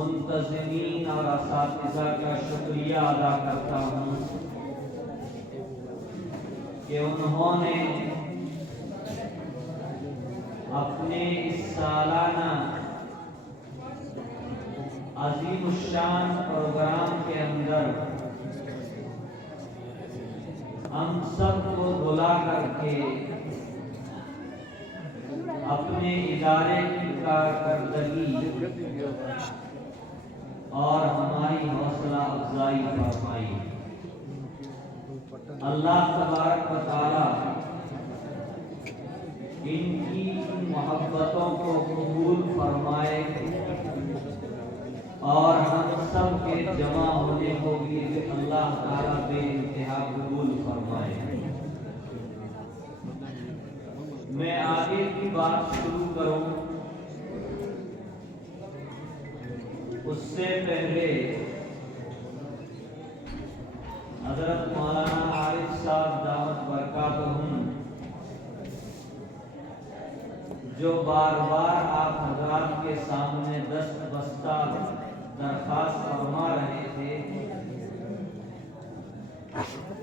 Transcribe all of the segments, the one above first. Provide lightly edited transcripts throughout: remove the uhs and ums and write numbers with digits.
منتظمین اور اساتذہ کا شکریہ ادا کرتا ہوں کہ انہوں نے اپنے اس سالانہ عظیم الشان پروگرام کے اندر ہم سب کو بلا کر کے اپنے ادارے کی کارکردگی اور ہماری حوصلہ افزائی فرمائی۔ اللہ تبارک و تعالی ان کی محبتوں کو قبول فرمائے اور ہم سب کے جمع ہونے کو بھی اللہ تعالیٰ بے انتہا قبول فرمائے۔ میں آگے کی بات شروع کروں اس سے پہلے حضرت مولانا عارف صاحب دامت برکاتہم جو بار بار آپ حضرات کے سامنے دست بستہ درخواست فرما رہے تھے،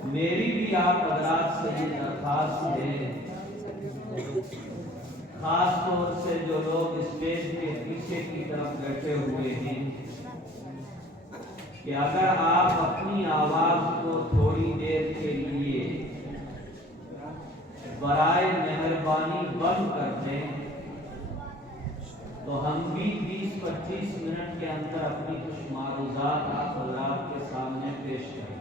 میری بھی آپ حضرات سے یہ درخواست ہے، خاص طور سے جو لوگ اسٹیج کے پیچھے کی طرف بیٹھے ہوئے ہیں، کہ اگر آپ اپنی آواز کو تھوڑی دیر کے لیے برائے مہربانی بند کر دیں تو ہم بھی 20-25 منٹ کے اندر اپنی کچھ معروضات آپ حضرات کے سامنے پیش کریں،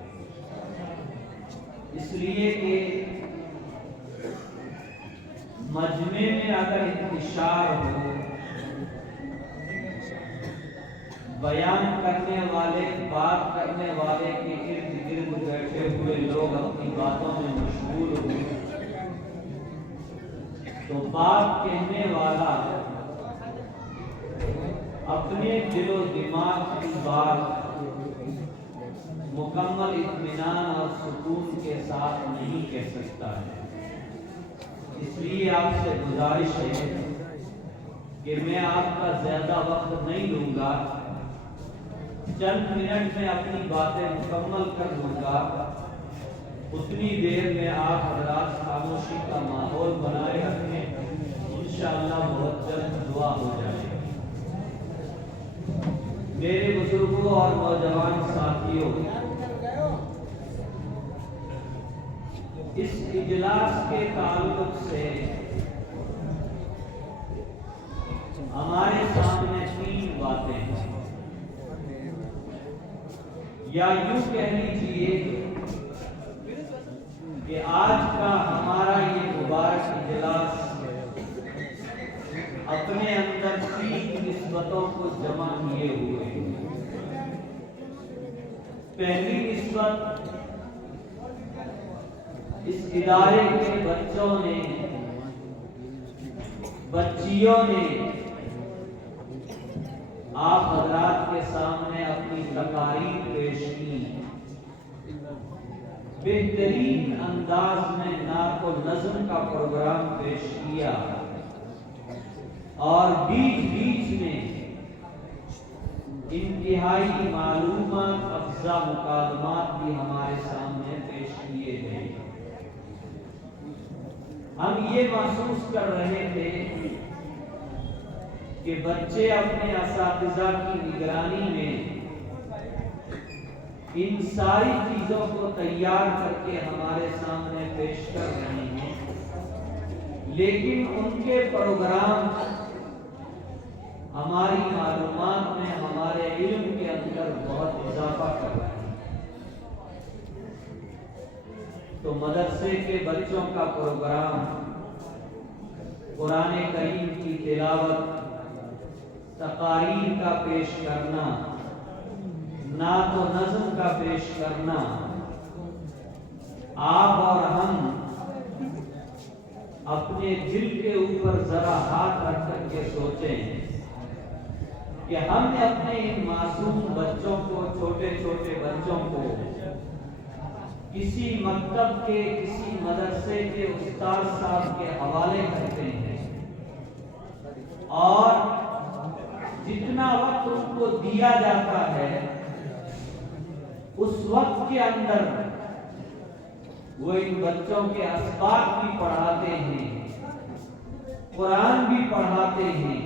اس لیے کہ مجمع میں اگر انتشار ہو، بیان کرنے والے بات کرنے والے کے ارد گرد بیٹھے ہوئے لوگ اپنی باتوں میں مشغول ہوں تو بات کہنے والا اپنے دل و دماغ کی بات مکمل اطمینان اور سکون کے ساتھ نہیں کہہ سکتا ہے۔ اس لیے آپ سے گزارش ہے کہ میں آپ کا زیادہ وقت نہیں لوں گا، چند منٹ میں اپنی باتیں مکمل کر لوں گا، اتنی دیر میں آپ حضرات خاموشی کا ماحول بنائے رکھیں، انشاءاللہ بہت جلد دعا ہو جائے۔ میرے بزرگوں اور نوجوان ساتھیوں، اس اجلاس کے تعلق سے ہمارے سامنے 3 باتیں ہیں، یا یوں کہہ لیجئے کہ آج کا ہمارا یہ مبارک اجلاس اپنے اندر 3 نسبتوں کو جمع کیے ہوئے ہیں۔ پہلی نسبت، اس ادارے کے بچوں نے، بچیوں نے آپ حضرات کے سامنے اپنی تقاریر پیش کی، بہترین انداز میں نعت و نظم کا پروگرام پیش کیا، اور بیچ بیچ میں انتہائی معلومات افزا مکالمات بھی ہمارے سامنے پیش کیے گئے۔ ہم یہ محسوس کر رہے تھے کہ بچے اپنے اساتذہ کی نگرانی میں ان ساری چیزوں کو تیار کر کے ہمارے سامنے پیش کر رہے ہیں، لیکن ان کے پروگرام ہماری معلومات میں، ہمارے علم کے اندر بہت اضافہ کر رہے ہیں۔ تو مدرسے کے بچوں کا پروگرام، قرآن کریم کی تلاوت، تقاریر کا پیش کرنا، نعت و نظم کا پیش کرنا، آپ اور ہم اپنے دل کے اوپر ذرا ہاتھ رکھ کر کے سوچیں کہ ہم نے اپنے ان معصوم بچوں کو، چھوٹے چھوٹے بچوں کو کسی مکتب کے، کسی مدرسے کے استاد صاحب کے حوالے کرتے ہیں، اور جتنے جتنا وقت ان کو دیا جاتا ہے اس وقت کے اندر وہ ان بچوں کے اسباق بھی پڑھاتے ہیں، قرآن بھی پڑھاتے ہیں،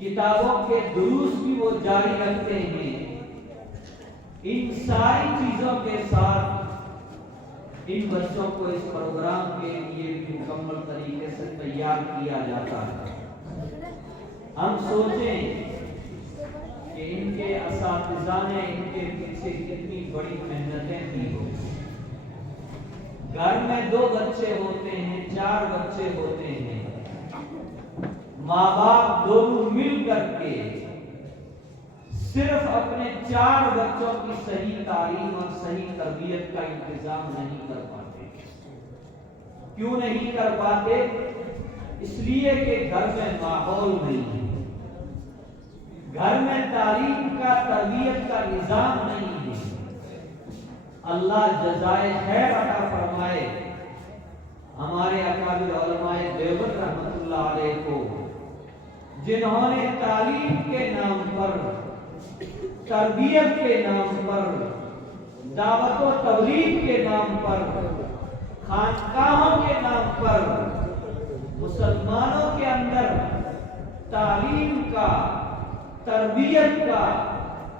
کتابوں کے دروس بھی وہ جاری رکھتے ہیں۔ ان ساری چیزوں کے ساتھ ان بچوں کو اس پروگرام کے لیے بھی مکمل طریقے سے تیار کیا جاتا ہے۔ ہم سوچیں کہ ان کے اساتذہ نے ان کے پیچھے کتنی بڑی محنتیں کی ہو۔ گھر میں 2 بچے ہوتے ہیں، 4 بچے ہوتے ہیں، ماں باپ دونوں مل کر کے صرف اپنے 4 بچوں کی صحیح تعلیم اور صحیح تربیت کا انتظام نہیں کر پاتے۔ کیوں نہیں کر پاتے؟ اس لیے کہ گھر میں ماحول نہیں ہے، گھر میں تعلیم کا تربیت کا نظام نہیں ہے۔ اللہ جزائے خیر عطا فرمائے ہمارے اکابر علماء دیوبند رحمۃ اللہ علیہ کو، جنہوں نے تعلیم کے نام پر، تربیت کے نام پر، دعوت و تبلیغ کے نام پر، خانقاہوں کے نام پر مسلمانوں کے اندر تعلیم کا، تربیت کا،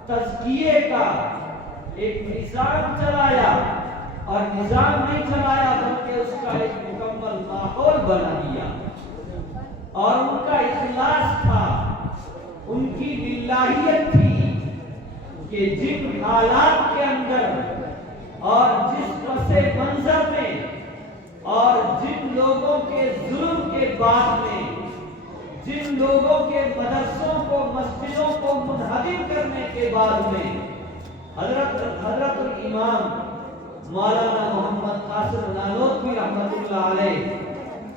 تزکیے کا ایک نظام چلایا، اور نظام نہیں چلایا بلکہ اس کا ایک مکمل ماحول بنا دیا۔ اور ان کا اخلاص تھا، ان کی للہیت تھی کہ جن حالات کے اندر اور جس پس منظر میں اور جن لوگوں کے ظلم کے بعد میں، جن لوگوں کے مدرسوں کو، مسجدوں کو منہدم کرنے کے بعد میں حضرت الامام مولانا محمد قاسم نانوتوی رحمۃ اللہ علیہ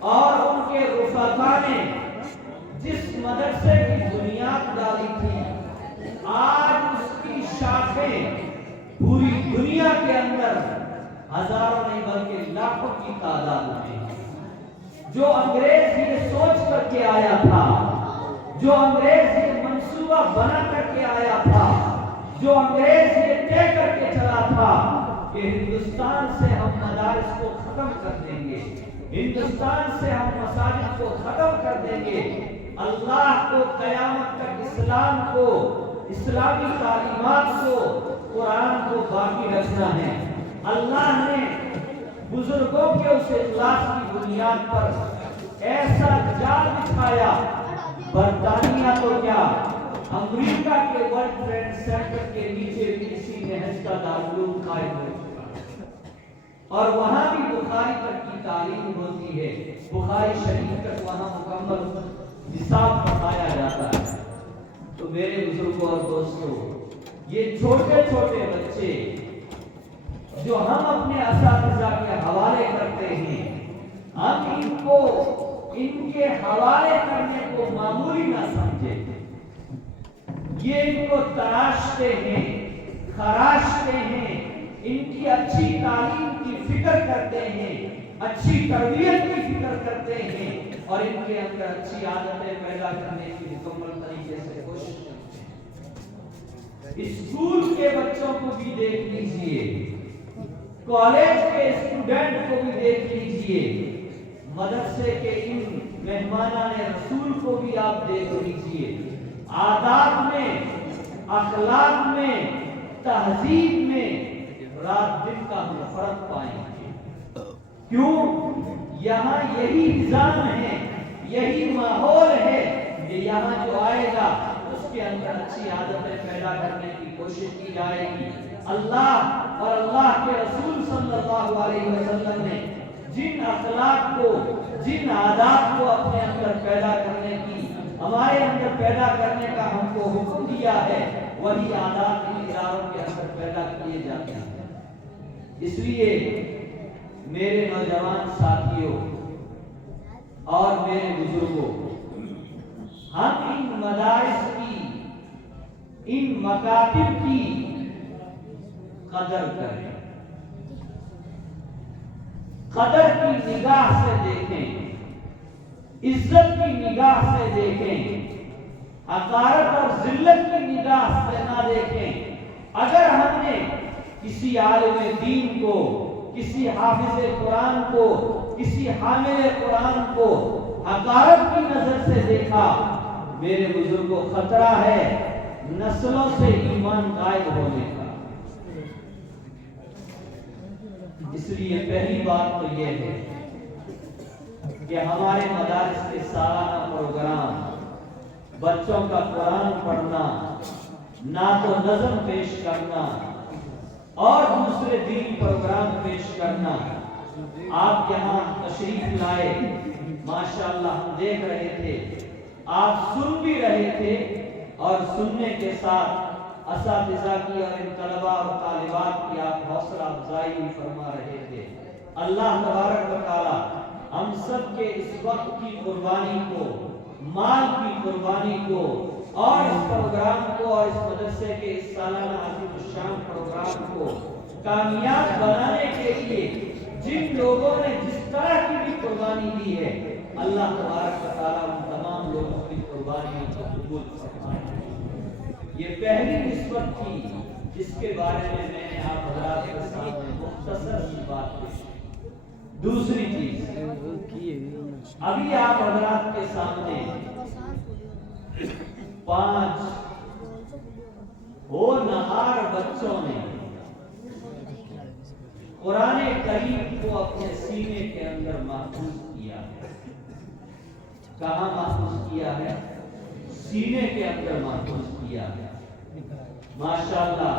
اور ان کے رفقا نے جس مدرسے کی بنیاد ڈالی تھی، آج اس کی شاخیں پوری دنیا کے اندر ہزاروں نہیں بلکہ لاکھوں کی تعداد میں۔ جو انگریز یہ سوچ کر کے آیا تھا، جو انگریز یہ منصوبہ بنا کر کے آیا تھا، جو انگریز یہ طے کر کے چلا تھا کہ ہندوستان سے ہم مدارس کو ختم کر دیں گے، ہندوستان سے ہم مساجد کو ختم کر دیں گے، اللہ کو قیامت تک اسلام کو، اسلامی تعلیمات کو، قرآن کو باقی رکھنا ہے۔ اللہ نے بزرگوں کے اس اخلاص کی بنیاد پر ایسا جال بچھایا، برطانیہ تو کیا، امریکہ کے ورلڈ ٹریڈ سینٹر کے نیچے بھی اسی نہج کا دارالعلوم قائم ہو چکا، اور وہاں بھی بخاری تک کی تعلیم ہوتی ہے، بخاری شریف تک وہاں مکمل نصاب پڑھایا جاتا ہے۔ تو میرے بزرگوں اور دوستوں، یہ چھوٹے چھوٹے بچے جو ہم اپنے اساتذہ کے حوالے کرتے ہیں، ہم ان کو ان کے حوالے کرنے کو معمولی نہ سمجھیں۔ یہ ان کو تراشتے ہیں، خراشتے ہیں، ان کی اچھی تعلیم کی فکر کرتے ہیں، اچھی تربیت کی فکر کرتے ہیں، اور ان کے اندر اچھی عادتیں پیدا کرنے کی مکمل طریقے سے کوشش کرتے ہیں۔ اسکول کے بچوں کو بھی دیکھ لیجئے، کالج کے اسٹوڈنٹ کو بھی دیکھ لیجئے، مدرسے کے ان مہمانان رسول کو بھی آپ دیکھ لیجئے، آداب میں، اخلاق میں، تہذیب میں رات دن کا ہم فرق پائیں گے۔ کیوں؟ یہاں یہی نظام ہے، یہی ماحول ہے کہ یہاں جو آئے گا اس کے اندر اچھی عادتیں پیدا کرنے کی کوشش کی جائے گی۔ اللہ اور اللہ کے رسول صلی اللہ علیہ وسلم نے جن اخلاق کو، جن عادات کو اپنے اندر پیدا کرنے کی، ہمارے اندر پیدا کرنے کا ہم کو حکم دیا ہے، وہی عادات ان اداروں کے اندر پیدا کیے جاتے ہیں۔ اس لیے میرے نوجوان ساتھیوں اور میرے بزرگوں، ہم ان مدارس کی، ان مکاتب کی قدر کریں، قدر کی نگاہ سے دیکھیں، عزت کی نگاہ سے دیکھیں۔ حقارت اور ذلت کی نگاہ سے نہ دیکھیں۔ اگر ہم نے کسی عالم دین کو، کسی حافظ قرآن کو، کسی حامل قرآن کو حقارت کی نظر سے دیکھا، میرے بزرگوں خطرہ ہے نسلوں سے ایمان غائب ہونے کا۔ اس لیے پہلی بات تو یہ ہے کہ ہمارے مدارس کے سالانہ پروگرام، بچوں کا قرآن پڑھنا، نعت و نظم پیش کرنا اور دوسرے دینی پروگرام پیش کرنا، آپ یہاں تشریف لائے، ماشاءاللہ ہم دیکھ رہے تھے، آپ سن بھی رہے تھے اور سننے کے ساتھ اساتذہ کی اور ان طلباء اور طالبات کی آپ حوصلہ افزائی بھی فرما رہے تھے۔ اللہ تبارک و تعالی ہم سب کے اس وقت کی قربانی کو، مال کی قربانی کو اور اس پروگرام کو اور اس مدرسے کے اس سالانہ عظیم الشان پروگرام کو کامیاب بنانے کے لیے جن لوگوں نے جس طرح کی بھی قربانی دی ہے، اللہ تبارک و تعالی ان تمام لوگوں کی قربانیوں کو قبول فرمائے۔ یہ پہلی نسبت تھی جس کے بارے میں نے آپ حضرات کے سامنے مختصر سی بات کی۔ دوسری چیز، ابھی آپ حضرات کے سامنے 5 ہونہار بچوں نے قرآن کریم کو اپنے سینے کے اندر محفوظ کیا ہے۔ کہاں محفوظ کیا ہے؟ سینے کے اندر محفوظ کیا ہے۔ ماشاءاللہ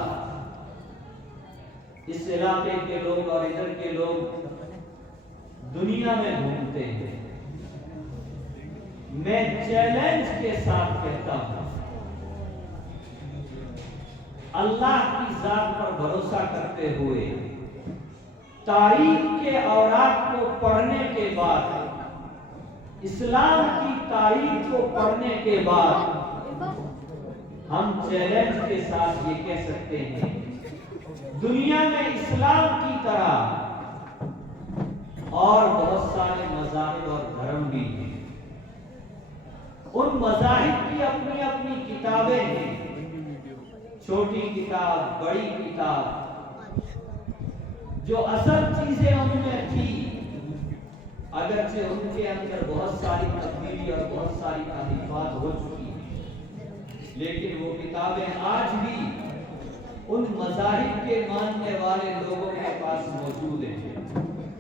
اس علاقے کے لوگ اور ادھر کے لوگ دنیا میں گھومتے ہیں۔ میں چیلنج کے ساتھ کہتا ہوں، اللہ کی ذات پر بھروسہ کرتے ہوئے تاریخ کے اوراق کو پڑھنے کے بعد، اسلام کی تاریخ کو پڑھنے کے بعد ہم چیلنج کے ساتھ یہ کہہ سکتے ہیں، دنیا میں اسلام کی طرح اور بہت سارے مذاہب اور دھرم بھی ہیں۔ ان مذاہب کی اپنی اپنی کتابیں ہیں، چھوٹی کتاب، بڑی کتاب، جو اصل چیزیں ان میں تھی، اگرچہ ان کے اندر بہت ساری تبدیلی اور بہت ساری تحریفات ہو چکی ہیں، لیکن وہ کتابیں آج بھی ان مذاہب کے ماننے والے لوگوں کے پاس موجود ہیں،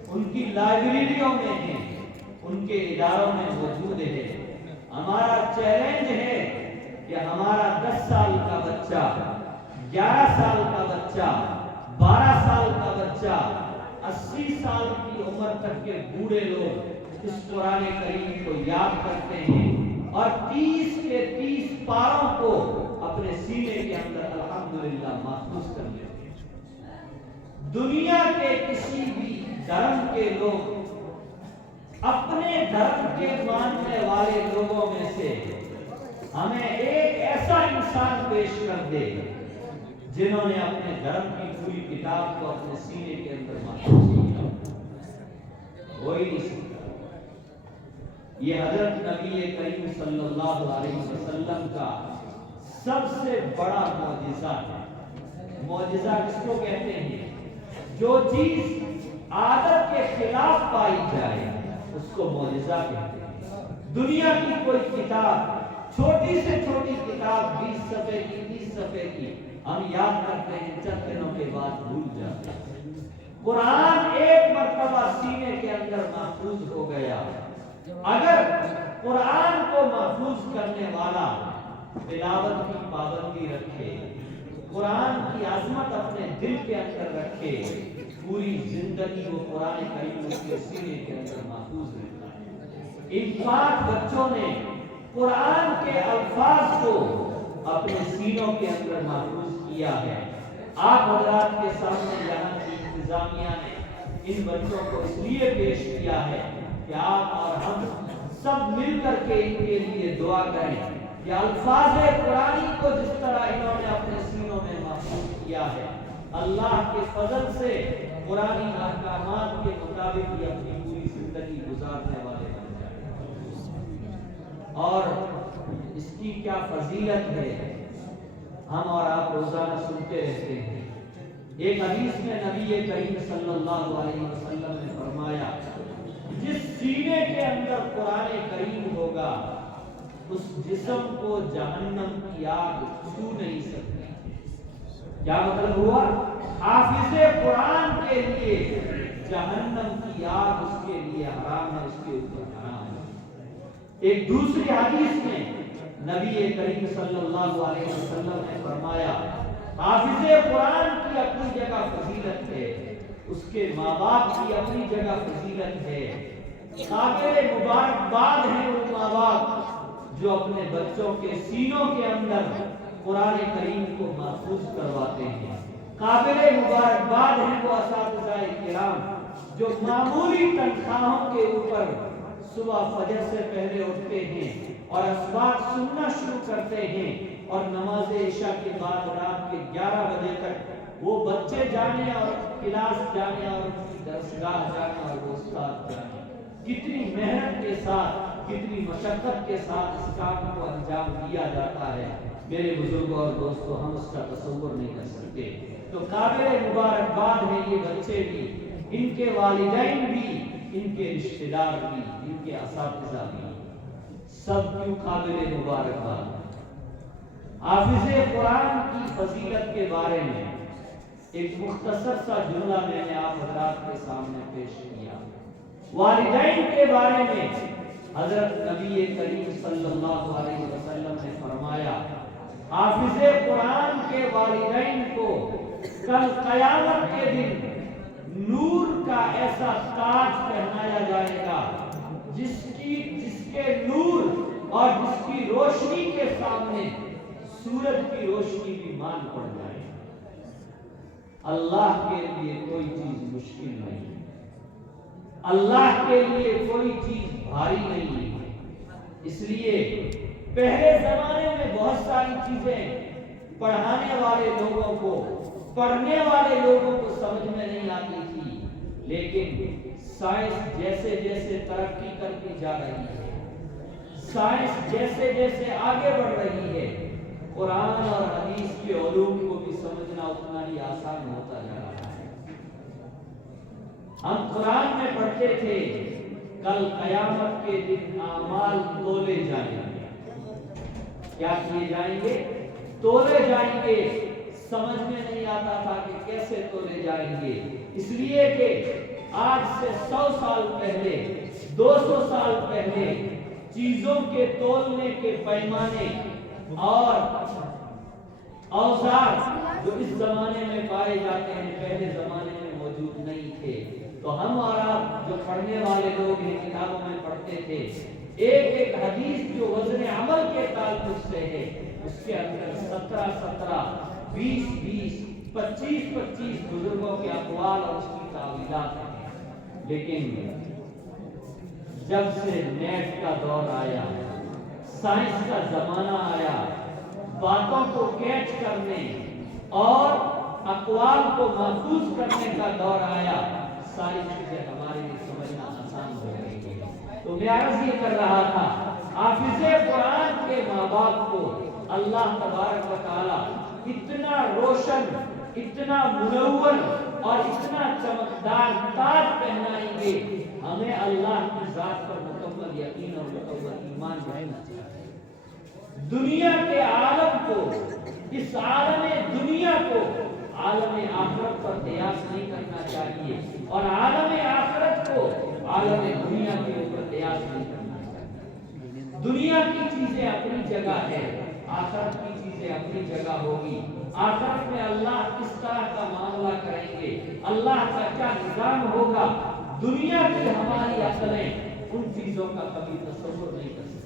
ان کی لائبریریوں میں ہیں، ان کے اداروں میں موجود ہے۔ ہمارا چیلنج ہے کہ ہمارا 10 سال کا بچہ، 11 سال کا بچہ، 12 سال کا بچہ، 80 سال کی عمر تک کے بوڑھے لوگ اس قرآن کریم کو یاد کرتے ہیں اور 30 کے 30 پاروں کو اپنے سینے کے اندر الحمدللہ محفوظ کر لیتے ہیں۔ دنیا کے کسی بھی دھرم کے لوگ اپنے دھرم کے ماننے والے لوگوں میں سے ہمیں ایک ایسا انسان پیش کر دے جنہوں نے اپنے دھرم کی پوری کتاب کو اپنے سینے کے اندر محفوظ کیا، ہو ہی نہیں سکتا۔ یہ حضرت نبی کریم صلی اللہ علیہ وسلم کا سب سے بڑا معجزہ ہے۔ معجزہ کس کو کہتے ہیں؟ جو چیز عادت کے خلاف پائی جائے اس کو معجزہ کہتے ہیں۔ دنیا کی کوئی کتاب، چھوٹی سے چھوٹی کتاب 20 صفحے کی، 30 صفحے کی، ہم یاد کرتے ہیں، چند دنوں کے بعد بھول جاتے ہیں۔ قرآن ایک مرتبہ سینے کے اندر محفوظ ہو گیا۔ اگر قرآن کو محفوظ کرنے والا تلاوت کی پابندی رکھے، قرآن کی عظمت اپنے دل کے اندر رکھے، پوری زندگی وہ قرآن کریم اس کے سینے کے اندر محفوظ رہتا ہے۔ ان 5 بچوں نے قرآن کے الفاظ کو اپنے سینوں کے اندر محفوظ کیا ہے۔ آپ حضرات کے سامنے یہاں کی انتظامیہ نے ان بچوں کو اس لیے پیش کیا ہے کہ آپ اور ہم سب مل کر کے ان کے لیے دعا کریں کہ الفاظ قرآن کو جس طرح انہوں نے اپنے سینوں میں محفوظ کیا ہے، اللہ کے فضل سے قرآنی احکامات کے مطابق یہ اپنی پوری زندگی گزارنے والے بن جائیں۔ اور اس کی کیا فضیلت ہے، ہم اور آپ روزانہ سنتے رہتے ہیں۔ ایک حدیث میں نبی کریم صلی اللہ علیہ وسلم نے فرمایا، جس سینے کے اندر قرآن کریم ہوگا اس جسم کو جہنم کی آگ چھو نہیں سکتی۔ کیا مطلب ہوا؟ حافظ قرآن کے لیے جہنم کی آگ اس کے لیے حرام ہے، اس کے اوپر حرام ہے۔ ایک دوسری حدیث میں نبی کریم صلی اللہ علیہ وسلم نے فرمایا، حافظ قرآن کی اپنی جگہ فضیلت ہے، اس کے ماں باپ کی اپنی جگہ فضیلت ہے۔ قابل مبارکباد ہیں وہ ماں باپ جو اپنے بچوں کے سینوں کے اندر قرآن کریم کو محفوظ کرواتے ہیں۔ قابل مبارکباد ہیں وہ اساتذہ کرام جو معمولی تنخواہوں کے اوپر صبح فجر سے پہلے اٹھتے ہیں اور اسباق سننا شروع کرتے ہیں اور نماز عشاء کے بعد رات کے 11 بجے تک وہ بچے جانے اور کلاس جانے اور ان کی درسگاہ جانے اور وہ استاد جانے، کتنی محنت کے ساتھ، کتنی مشقت کے ساتھ اس کام کو انجام دیا جاتا ہے، میرے بزرگوں اور دوستوں ہم اس کا تصور نہیں کر سکتے۔ تو قابل مبارکباد ہیں یہ بچے بھی، ان کے والدین بھی، ان کے رشتہ دار بھی، ان کے اساتذہ بھی، سب کیوں قابل مبارکباد۔ حافظ قرآن کی فضیلت کے بارے میں ایک مختصر سا جملہ میں نے آپ حضرات کے سامنے پیش کیا۔ والدین کے بارے میں حضرت نبی کریم صلی اللہ علیہ وسلم نے فرمایا، حافظ قرآن کے والدین کو کل قیامت کے دن نور کا ایسا تاج پہنایا جائے گا جس کے نور اور جس کی روشنی کے سامنے سورج کی روشنی بھی مان پڑ جائے۔ اللہ کے لیے کوئی چیز مشکل نہیں، اللہ کے لیے کوئی چیز بھاری نہیں ہے۔ اس لیے پہلے زمانے میں بہت ساری چیزیں پڑھانے والے لوگوں کو، پڑھنے والے لوگوں کو سمجھ میں نہیں آتی تھی، لیکن سائنس جیسے جیسے ترقی کرتی جا رہی ہے، سائنس جیسے جیسے آگے بڑھ رہی ہے، قرآن اور حدیث کے علوم کو بھی سمجھنا اتنا ہی آسان ہوتا جا رہا ہے۔ ہم قرآن میں پڑھتے تھے کل قیامت کے دن اعمال تولے جائیں گے۔ کیا کیے جائیں گے؟ تولے جائیں گے۔ سمجھ میں نہیں آتا تھا کہ کیسے تولے جائیں گے، اس لیے کہ آج سے 100 سال پہلے، 200 سال پہلے چیزوں کے تولنے کے پیمانے اور اوزار جو اس زمانے میں پائے جاتے ہیں پہلے زمانے میں موجود نہیں تھے۔ تو ہم اور آپ جو پڑھنے والے لوگ ہیں کتابوں میں پڑھتے تھے، ایک ایک حدیث جو وزن عمل کے تعلق سے ہے اس کے اندر 17 20 25 بزرگوں کے اقوال اور اس کی تعویلات ہیں۔ لیکن جب سے نیٹ کا دور آیا، سائنس کا زمانہ آیا، باتوں کو کیچ کرنے اور اقوال کو محفوظ کرنے کا دور آیا، ساری چیزیں ہمارے لیے سمجھنا آسان ہو گئی ہے۔ تو میں عرض یہ کر رہا تھا، حافظ قرآن کے ماں باپ کو اللہ تبارک و تعالی اتنا روشن، اتنا منور اور اتنا چمکدار تاج پہنائیں گے، ہمیں اللہ کی ذات پر مکمل یقین اور مکمل ایمان رہنا چاہیے۔ دنیا کے عالم کو، اس عالم دنیا کو عالم آخرت پر قیاس نہیں کرنا چاہیے، اور عالم آخرت کو عالم دنیا کے اوپر قیاس نہیں کرنا چاہیے۔ دنیا کی چیزیں اپنی جگہ ہے، آخرت کی چیزیں اپنی جگہ ہوگی۔ آخرت میں اللہ کس طرح کا معاملہ کریں گے، اللہ کا کیا نظام ہوگا، دنیا کی ہماری عقلیں ان چیزوں کا کبھی تصور نہیں کر سکتی۔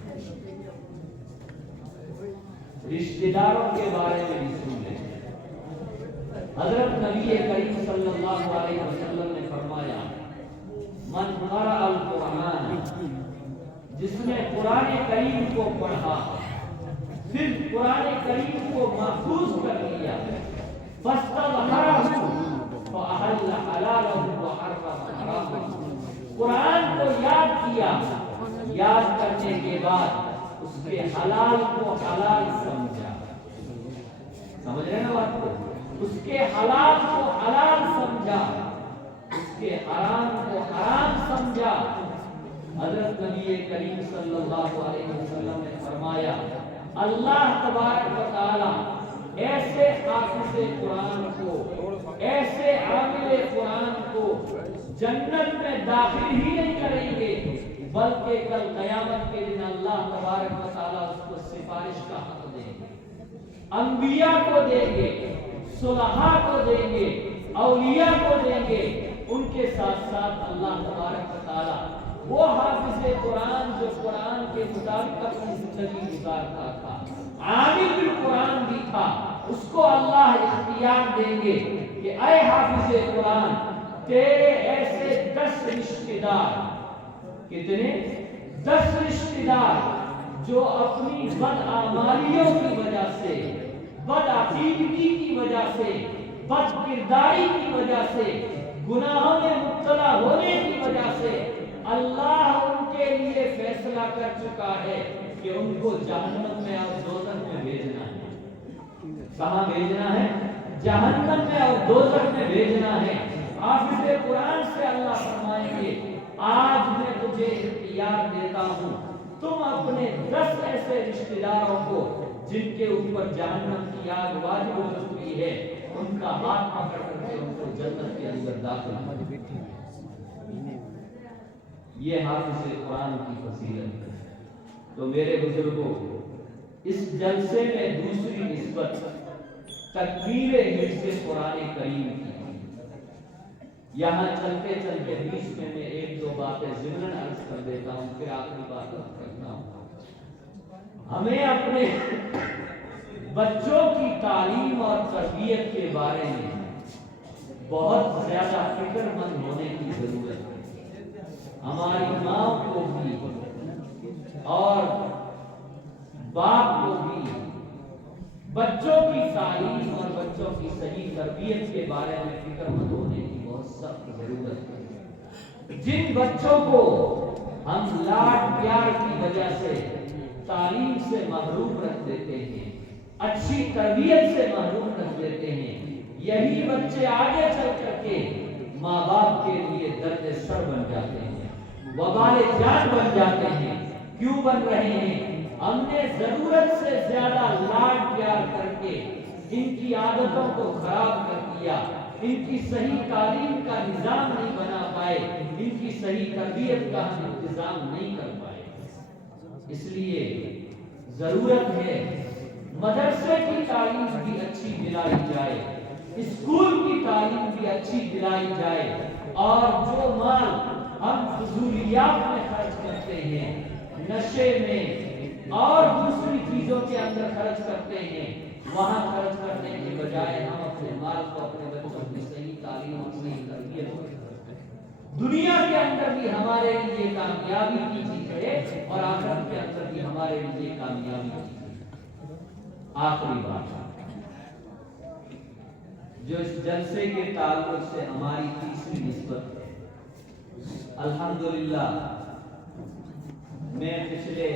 رشتہ داروں کے بارے میں بھی سن لیں۔ حضرت نبی کریم صلی اللہ علیہ وسلم نے فرمایا، من قرأ القرآن، جس نے قرآن کریم کو پڑھا، پھر قرآن کریم کو محفوظ کر لیا، فاستظہرہ فأحل حلالہ وحرم حرامہ، قرآن کو یاد کیا، یاد کرنے کے بعد اس کے حلال کو حلال سمجھا. سمجھ رہے ہیں نا بات کو؟ اس کے حلال کو حلال سمجھا، اس کے حرام کو حرام سمجھا. حضرت نبی کریم صلی اللہ علیہ وسلم نے فرمایا اللہ تبارک و تعالی ایسے حافظ قرآن کو، ایسے عامل قرآن کو جنت میں داخل ہی نہیں کریں گے، بلکہ کل قیامت کے دن اللہ تبارک و تعالی اس کو سفارش کا حق دیں گے، انبیاء کو دیں گے، صلحاء کو دیں گے، اولیاء کو دیں گے. ان کے ساتھ ساتھ اللہ تبارک و تعالی وہ حافظ قرآن جو قرآن کے مطابق اپنی زندگی گزارتا تھا، عامل بالقرآن بھی تھا، اس کو اللہ اختیار دیں گے کہ اے حافظ قرآن تیرے ایسے 10 رشتہ دار، کتنے؟ 10 رشتہ دار جو اپنی بدعمالیوں کی وجہ سے، بدعقیدگی کی وجہ سے، بد کرداری کی وجہ سے، گناہوں میں مبتلا ہونے کی وجہ سے اللہ ان کے لیے فیصلہ کر چکا ہے کہ ان کو جہنم میں اور دوزخ میں بھیجنا ہے. کہاں بھیجنا ہے؟ جہنم میں اور دوزخ میں بھیجنا ہے. حافظ قرآن سے اللہ فرمائیں گے آج میں تجھے اختیار دیتا ہوں، تم اپنے 10 ایسے رشتہ داروں کو جن کے اوپر جہنم کی آگ واجب ہو چکی ہے، ان کا ہاتھ پکڑ کر کے ان کو جنت کے اندر داخل کر. یہ حافظ قرآن کی فضیلت ہے. تو میرے بزرگوں، اس جلسے میں دوسری نسبت تکبیر حفظ قرآن کریم کی. یہاں چلتے چلتے بیچ میں 1-2 باتیں ضمن عرض کر دیتا ہوں، پھر آخری بات کرتا ہوں. ہمیں اپنے بچوں کی تعلیم اور تربیت کے بارے میں بہت زیادہ فکر مند ہونے کی ضرورت ہے. ہماری ماں کو بھی اور باپ کو بھی بچوں کی تعلیم اور بچوں کی صحیح تربیت کے بارے میں فکر مند ہونے کی بہت سخت ضرورت ہے. جن بچوں کو ہم لاڈ پیار کی وجہ سے تعلیم سے محروم رکھ دیتے ہیں، اچھی تربیت سے محروم رکھ دیتے ہیں، یہی بچے آگے چل کر کے ماں باپ کے لیے درد سر بن جاتے ہیں، وبال جان بن جاتے ہیں. کیوں بن رہے ہیں؟ ہم نے ضرورت سے زیادہ لاڈ پیار کر کے ان کی عادتوں کو خراب کر دیا، ان کی صحیح تعلیم کا نظام نہیں بنا پائے، ان کی صحیح تربیت کا ہم انتظام نہیں کر پائے. اس لیے ضرورت ہے مدرسے کی تعلیم بھی اچھی دلائی جائے، اسکول کی تعلیم بھی اچھی دلائی جائے، اور جو مال ہم فضولیات میں خرچ کرتے ہیں، نشے میں اور دوسری چیزوں کے اندر خرچ کرتے ہیں، وہاں خرچ کرنے کے بجائے ہم اپنے مال کو اپنے بچوں کی صحیح تعلیم اور صحیح تربیت دنیا کے اندر بھی ہمارے لیے کامیابی کی چیز ہے اور آخرت کے اندر بھی ہمارے لیے کامیابی کی چیز ہے. آخری بات جو اس جلسے کے تعلق سے ہماری تیسری نسبت ہے، الحمدللہ میں پچھلے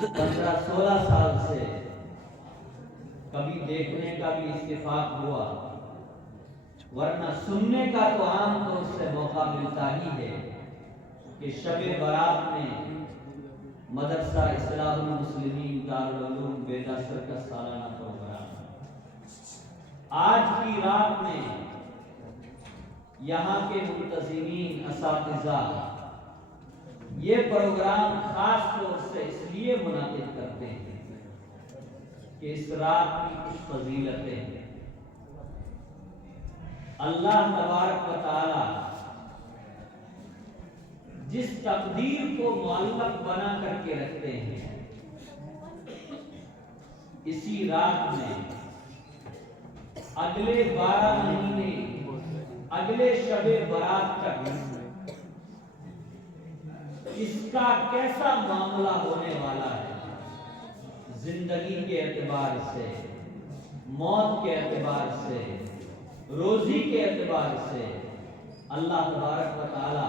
15-16 سال سے کبھی دیکھنے کا بھی اتفاق ہوا، ورنہ سننے کا تو عام طور سے موقع ملتا ہی ہے کہ شب برات میں مدرسہ اصلاح المسلمین دارالعلوم بیدا سر کا سالانہ پروگرام. آج کی رات میں یہاں کے منتظمین اساتذہ یہ پروگرام خاص طور سے اس لیے منعقد کرتے ہیں کہ اس رات کی کچھ فضیلتیں ہیں. اللہ تبارک و تعالی جس تقدیر کو معلق بنا کر کے رکھتے ہیں، اسی رات میں اگلے 12 مہینے، اگلے شب برات تک اس کا کیسا معاملہ ہونے والا ہے، زندگی کے اعتبار سے، موت کے اعتبار سے، روزی کے اعتبار سے اللہ تبارک و تعالی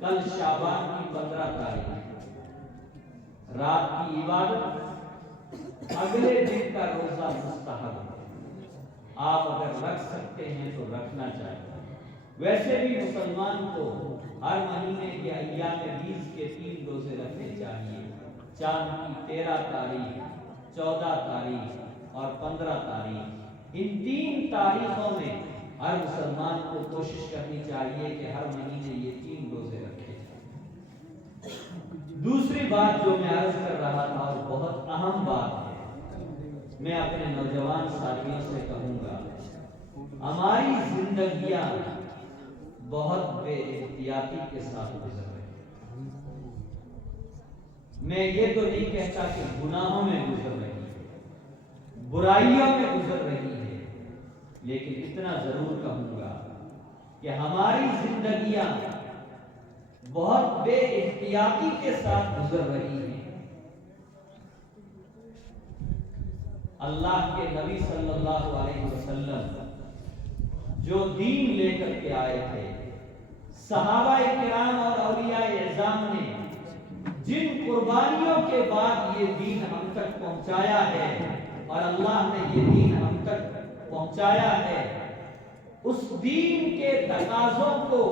کل شعبان کی 15 تاریخ، رات کی عبادت، اگلے دن کا روزہ مستحب ہے۔ آپ اگر رکھ سکتے ہیں تو رکھنا چاہیے۔ ویسے بھی مسلمان کو ہر مہینے کے ایام 20 کے 3 روزے رکھنے چاہیے۔ چاند کی 13 تاریخ، 14 تاریخ اور 15 تاریخ، ان 3 تاریخوں میں ہر مسلمان کو کوشش کرنی چاہیے کہ ہر مہینے یہ 3 روزے رکھے۔ دوسری بات جو میں عرض کر رہا تھا اور بہت اہم بات ہے، میں اپنے نوجوان ساتھیوں سے کہوں گا، ہماری زندگیاں بہت بے احتیاطی کے ساتھ گزر رہی ہیں۔ میں یہ تو نہیں کہتا کہ گناہوں میں گزر رہی ہے، برائیوں میں گزر رہی ہے، لیکن اتنا ضرور کہوں گا کہ ہماری زندگیاں بہت بے احتیاطی کے ساتھ گزر رہی ہیں۔ اللہ کے نبی صلی اللہ علیہ وسلم جو دین لے کر کے آئے تھے، صحابہ کرام اور اولیاء اعظام نے جن قربانیوں کے بعد یہ دین ہم تک پہنچایا ہے اور اللہ نے یہ دین ہم تک پہنچایا ہے، اس دین کے تقاضوں کو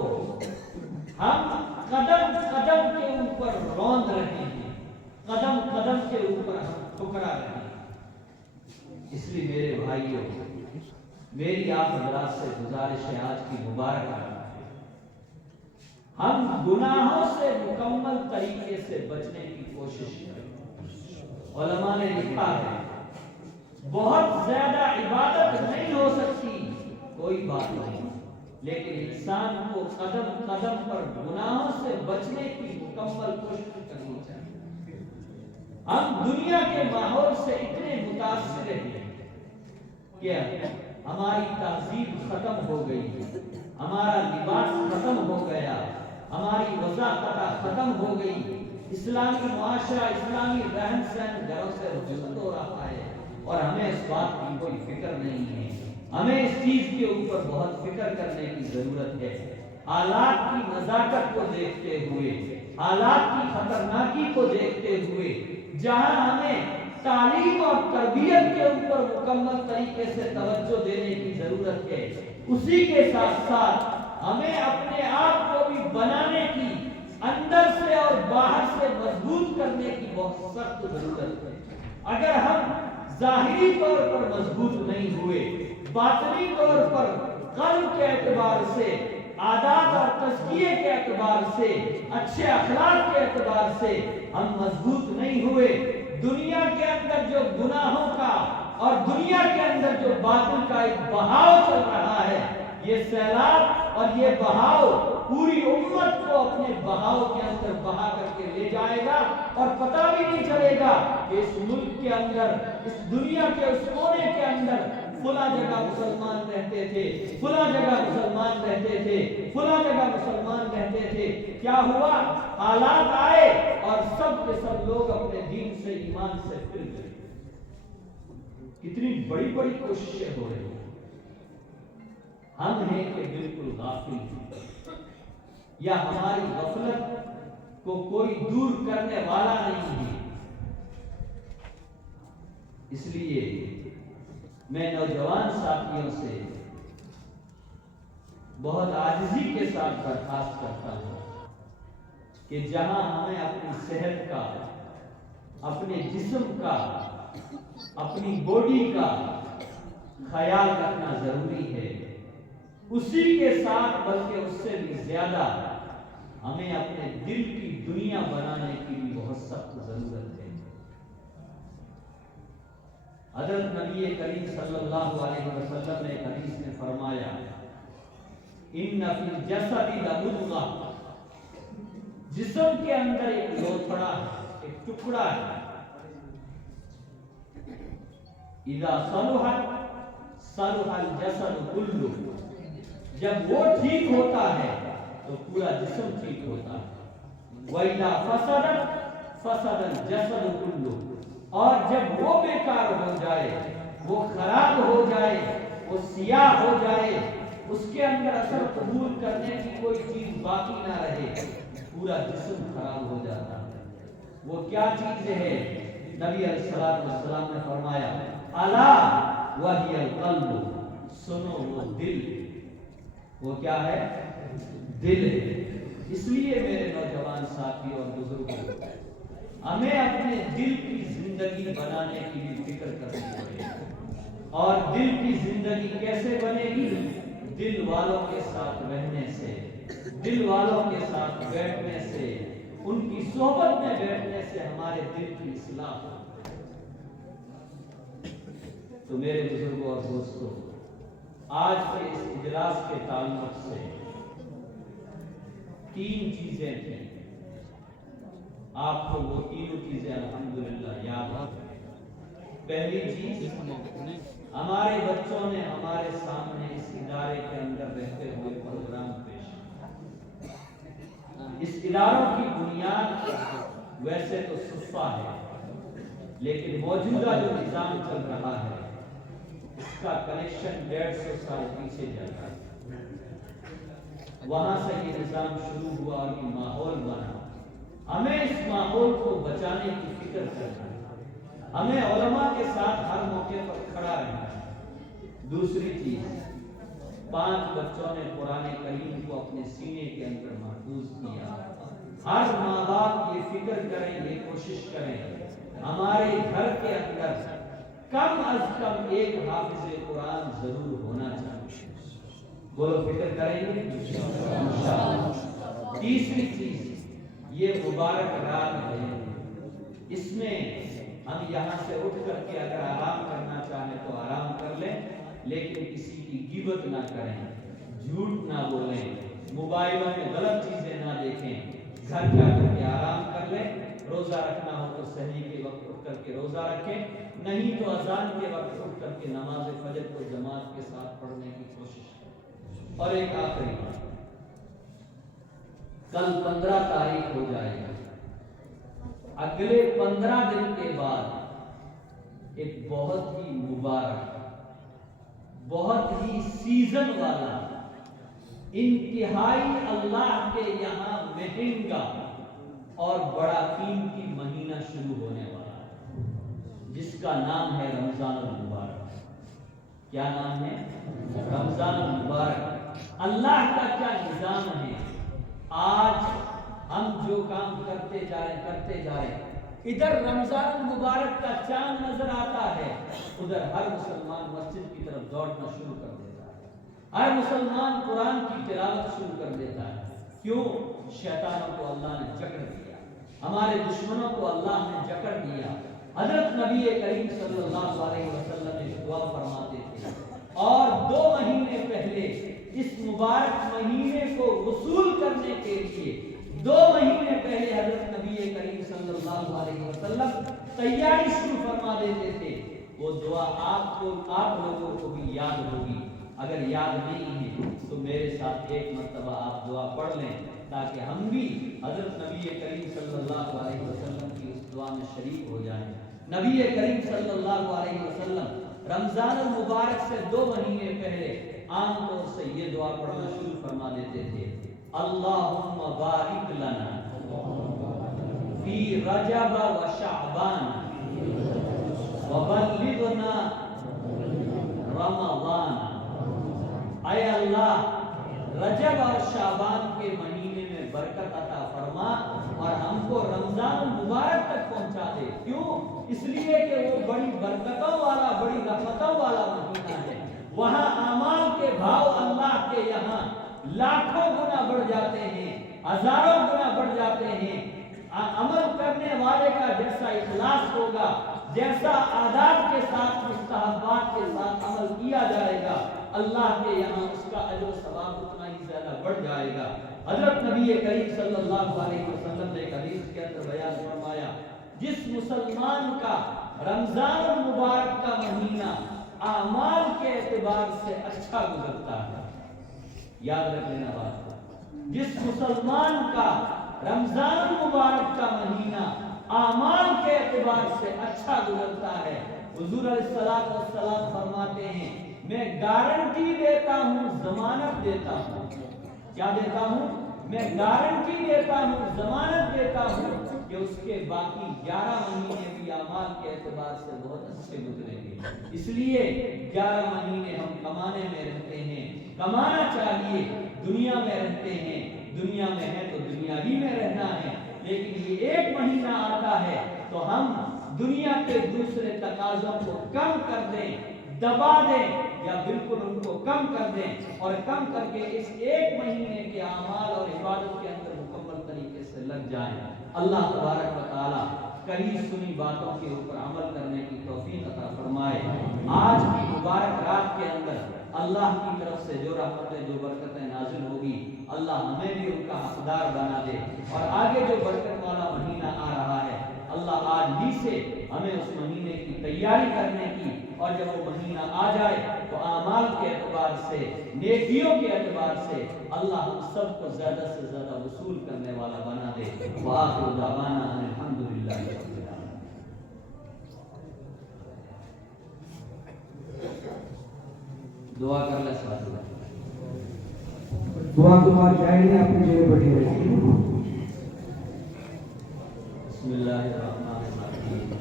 ہم قدم قدم کے اوپر روند رہے ہیں، قدم قدم کے اوپر ہم ٹھکرا رہے ہیں۔ اس لیے میرے بھائیوں، میری آپ حضرات سے گزارش ہے آج کی مبارک رات ہے، ہم گناہوں سے مکمل طریقے سے بچنے کی کوشش کریں۔ علماء نے لکھا ہے بہت زیادہ عبادت نہیں ہو سکتی، کوئی بات نہیں، لیکن انسان کو قدم قدم پر گناہوں سے بچنے کی مکمل کوشش کرنی چاہیے۔ ہم دنیا کے ماحول سے اتنے متاثر ہیں کہ ہماری تہذیب ختم ہو گئی، ہمارا لباس ختم ہو گیا، ہماری وضاحت ختم ہو گئی، اسلامی معاشرہ، اسلامی رہن سہن گھروں سے رخصت ہو رہا ہے، اور ہمیں اس بات کی کوئی فکر نہیں ہے۔ ہمیں اس چیز کے اوپر بہت فکر کرنے کی ضرورت ہے۔ حالات کی نزاکت کو دیکھتے ہوئے، حالات کی خطرناکی کو دیکھتے ہوئے، جہاں ہمیں تعلیم اور تربیت کے اوپر مکمل طریقے سے توجہ دینے کی ضرورت ہے، اسی کے ساتھ ساتھ ہمیں اپنے آپ کو بھی بنانے کی، اندر سے اور باہر سے مضبوط کرنے کی بہت سخت ضرورت ہے۔ اگر ہم ظاہری طور پر مضبوط نہیں ہوئے، باطنی طور پر قلب کے اعتبار سے، عادات اور تزکیے کے اعتبار سے، اچھے اخلاق کے اعتبار سے ہم مضبوط نہیں ہوئے، دنیا کے اندر جو گناہوں کا اور دنیا کے اندر جو باطل کا ایک بہاؤ چل رہا ہے، یہ سیلاب اور یہ بہاؤ پوری امت کو اپنے بہاؤ کے اندر بہا کر کے لے جائے گا، اور پتہ بھی نہیں چلے گا کہ اس ملک کے اندر، اس دنیا کے اس کونے کے اندر فلاں جگہ مسلمان رہتے تھے، فلاں جگہ مسلمان رہتے تھے، فلاں جگہ مسلمان رہتے تھے۔ کیا ہوا؟ حالات آئے اور سب کے سب لوگ اپنے دین سے، ایمان سے پھر گئے۔ کتنی بڑی بڑی کوششیں ہو رہی ہیں، ہم ہیں کہ بالکل غافل ہیں، یا ہماری غفلت کو کوئی دور کرنے والا نہیں ہے۔ اس لیے میں نوجوان ساتھیوں سے بہت عاجزی کے ساتھ درخواست کرتا ہوں کہ جہاں ہمیں اپنی صحت کا، اپنے جسم کا، اپنی باڈی کا خیال رکھنا ضروری ہے، اسی کے ساتھ بلکہ اس سے بھی زیادہ ہمیں اپنے دل کی دنیا بنانے کی بھی بہت سخت ضرورت ہے۔ حضرت نبی کریم صلی اللہ علیہ وسلم نے حدیث میں فرمایا، ان فی الجسد لمضغہ، جسم کے اندر ایک لوتھڑا ہے، ایک ٹکڑا ہے، اذا صلحت صلح الجسد کلہ، جب وہ ٹھیک ہوتا ہے تو پورا جسم ٹھیک ہوتا ہے، وَإِذَا فَسَدَتْ فَسَدَ الْجَسَدُ كُلُّهُ، اور جب وہ بیکار ہو جائے، وہ خراب ہو جائے، وہ سیاہ ہو جائے، اس کے اندر اثر قبول کرنے کی کوئی چیز باقی نہ رہے، پورا جسم خراب ہو جاتا ہے۔ وہ کیا چیز ہے؟ نبی علیہ السلام نے فرمایا الا وہی القلب، سنو وہ دل۔ وہ کیا ہے؟ دل ہے۔ اس لیے میرے نوجوان ساتھی اور بزرگوں، ہمیں اپنے دل کی زندگی بنانے کی بھی فکر کرنی پڑے گی۔ اور دل کی زندگی کیسے بنے گی؟ دل والوں کے ساتھ رہنے سے، دل والوں کے ساتھ بیٹھنے سے، ان کی صحبت میں بیٹھنے سے ہمارے دل کی اصلاح ہو۔ تو میرے بزرگوں اور دوستوں، آج کے اس اجلاس کے تعلق سے 3 چیزیں تھیں۔ آپ کو وہ تینوں چیزیں الحمدللہ یاد ہیں۔ پہلی چیز، ہمارے بچوں نے ہمارے سامنے اس ادارے کے اندر رہتے ہوئے پروگرام پیش کیا۔ اس اداروں کی بنیاد ویسے تو صفہ ہے، لیکن موجودہ جو نظام چل رہا ہے اس کا کنیکشن 150 سال پیچھے جاتا ہے۔ وہاں سے یہ نظام شروع ہوا اور یہ ماحول بنا۔ ہمیں اس ماحول کو بچانے کی فکر کرنا ہے، ہمیں علماء کے ساتھ ہر موقع پر کھڑا رہنا ہے۔ دوسری چیز، 5 بچوں نے قرآن کریم کو اپنے سینے کے اندر محفوظ کیا۔ ہر ماں باپ یہ فکر کریں، یہ کوشش کریں ہمارے گھر کے اندر کم از کم ایک حافظ قرآن ضرور ہونا چاہیے۔ بولو، فکر کریں گے انشاءاللہ۔ تیسری چیز، یہ مبارک رات ہے، اس میں ہم یہاں سے اٹھ کر کے اگر آرام کرنا چاہیں تو آرام کر لیں، لیکن کسی کی غیبت نہ کریں، جھوٹ نہ بولیں، موبائلوں میں غلط چیزیں نہ دیکھیں، گھر جا کر کے آرام کر لیں۔ روزہ رکھنا ہو تو سحری کے وقت اٹھ کر کے روزہ رکھیں، نہیں تو اذان کے وقت اٹھ کر کے نماز فجر کو جماعت کے ساتھ پڑھنے کی کوشش کریں۔ اور ایک آخری بات، کل 15 تاریخ ہو جائے گا، اگلے 15 دن کے بعد ایک بہت ہی مبارک، بہت ہی سیزن والا، انتہائی اللہ کے یہاں مہنگا اور بڑا قیمتی مہینہ شروع ہونے والا ہے، جس کا نام ہے رمضان المبارک۔ کیا نام ہے؟ رمضان المبارک۔ اللہ کا کیا نظام ہے! آج ہم جو کام کرتے جا رہے ہیں، ادھر رمضان المبارک کا چاند نظر آتا ہے، ادھر ہر مسلمان مسجد کی طرف دوڑنا شروع کر دیتا ہے، ہر مسلمان قرآن کی تلاوت شروع کر دیتا ہے۔ کیوں؟ شیطانوں کو اللہ نے جکڑ دیا، ہمارے دشمنوں کو اللہ نے جکڑ دیا۔ حضرت نبی کریم صلی اللہ علیہ وسلم نے دعا فرماتے تھے، اور 2 مہینے پہلے اس مبارک مہینے کو وصول کرنے کے لیے 2 مہینے پہلے حضرت نبی کریم صلی اللہ علیہ وسلم تیاری شروع فرما دیتے تھے۔ وہ دعا آپ لوگوں کو بھی یاد ہوگی، اگر یاد نہیں ہے تو میرے ساتھ ایک مرتبہ آپ دعا پڑھ لیں، تاکہ ہم بھی حضرت نبی کریم صلی اللہ علیہ وسلم کی اس دعا میں شریک ہو جائیں۔ نبی کریم صلی اللہ علیہ وسلم رمضان المبارک سے 2 مہینے پہلے عام طور سے یہ دعا پڑھنا شروع فرما دیتے تھے، اللہم بارک لنا فی رجب و شعبان وبلغنا رمضان۔ اے اللہ، رجب اور شعبان کے مہینے میں برکت عطا فرما اور ہم کو رمضان المبارک تک پہنچا دے۔ کیوں؟ اس لیے کہ وہ بڑی برکتوں والا، بڑی رحمتوں والا مہینہ ہے۔ وہاں اعمال کے بھاؤ اللہ کے یہاں لاکھوں گنا بڑھ جاتے ہیں، ہزاروں گنا بڑھ جاتے ہیں۔ عمل کرنے والے کا جیسا اخلاص ہوگا، جیسا آداب کے ساتھ، مستحبات کے ساتھ عمل کیا جائے گا، اللہ کے یہاں اس کا اجر و ثواب اتنا ہی زیادہ بڑھ جائے گا۔ حضرت نبی کریم صلی اللہ علیہ وسلم نے ایک حدیث کے اندر بیان فرمایا، جس مسلمان کا رمضان المبارک کا مہینہ اعمال کے اعتبار سے اچھا گزرتا ہے، یاد رکھ لینا بات کو، جس مسلمان کا رمضان المبارک کا مہینہ اعمال کے اعتبار سے اچھا گزرتا ہے، حضور علیہ السلام فرماتے ہیں، میں گارنٹی دیتا ہوں، ضمانت دیتا ہوں۔ کیا دیتا ہوں؟ میں گارنٹی دیتا ہوں، ضمانت دیتا ہوں کہ اس کے باقی 11 مہینے بھی اعمال کے اعتبار سے بہت اچھے گزریں گے۔ اس لیے 11 مہینے ہم کمانے میں رہتے ہیں، کمانا چاہیے، دنیا میں رہتے ہیں، دنیا میں ہے تو دنیا ہی میں رہنا ہے، لیکن یہ ایک مہینہ آتا ہے تو ہم دنیا کے دوسرے تقاضوں کو کم کر دیں، دبا دیں یا بالکل ان کو کم کر دیں، اور کم کر کے اس ایک مہینے کے اعمال اور عبادت کے اندر مکمل طریقے سے لگ جائیں۔ اللہ تبارک و تعالی کئی سنی باتوں کے اوپر عمل کرنے کی توفیق عطا فرمائے۔ آج کی مبارک رات کے اندر اللہ کی طرف سے جو رحمتیں، جو برکتیں نازل ہوگی، اللہ ہمیں بھی ان کا حقدار بنا دے، اور آگے جو برکت والا مہینہ آ رہا ہے اللہ آج ہی سے ہمیں اس مہینے کی تیاری کرنے کی، اور جب وہ مہینہ آ جائے تو اعمال کے اعتبار سے، نیکیوں کے اعتبار سے اللہ ہم سب کو زیادہ سے زیادہ وصول کرنے والا بنا دے۔ وآخر دعوانا ان الحمدللہ رب العالمین۔ دعا کر لے ساتھ دعا چاہیے اپنی جگہ بیٹھی رہی۔ بسم اللہ الرحمن الرحیم،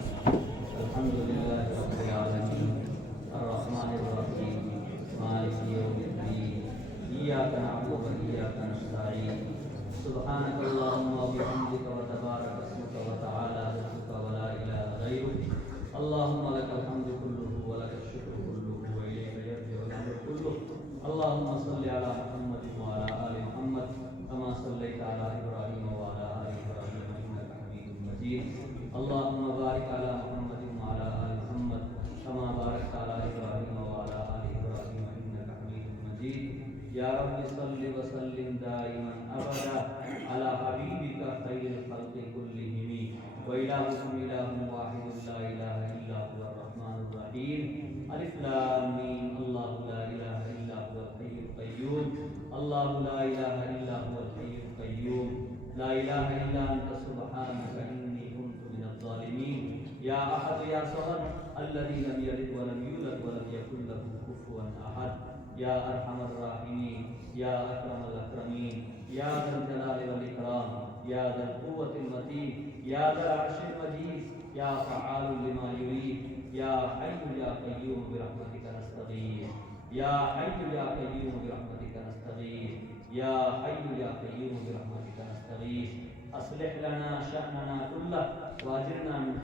الحمدللہ رب العالمین، الرحمن الرحیم، مالک یوم الدین، ایاک نعبد و ایاک نستعین، سبحانک اللہم و بحمدک و تبارک اسمک و تعالی جدک و لا الہ غیرک، اللہم لک الحمد کلہ و لک الشکر کلہ و الیک یرجع الامر کلہ، اللہم صل علی محمد و علی آل محمد کما صلیت علی ابراہیم و علی آل ابراہیم انک حمید مجید، اللہم بارک علی محمد و علی آل محمد کما بارکت علی ابراہیم و علی آل ابراہیم انک حمید مجید، یا رب صل وسلم دائما ابدا علی حبیبک خیر الخلق کلہم، وإلہکم الہ واحد لا الہ الا هو الرحمن الرحیم، الف لام میم، اللہ لا الہ الا هو الحی القیوم، اللہ لا الہ الا هو الحی القیوم، لا الہ الا انت سبحانک انی کنت من الظالمین، یا احد یا صمد الذی لم یلد ولم یولد ولم یکن له کفوا احد، یا ارحم الراحمین، یا اکرم الاکرمین، یا ذا الجلال والاکرام، یا ذا القوة المتین، یا ذا العرش المجید، یا فعال لما یرید، یا حی یا قیوم برحمتک نستغیث، یا حی یا قیوم برحمتک نستغیث، یا حی یا قیوم برحمتک نستغیث، اصلح لنا شأننا كله واجرنا من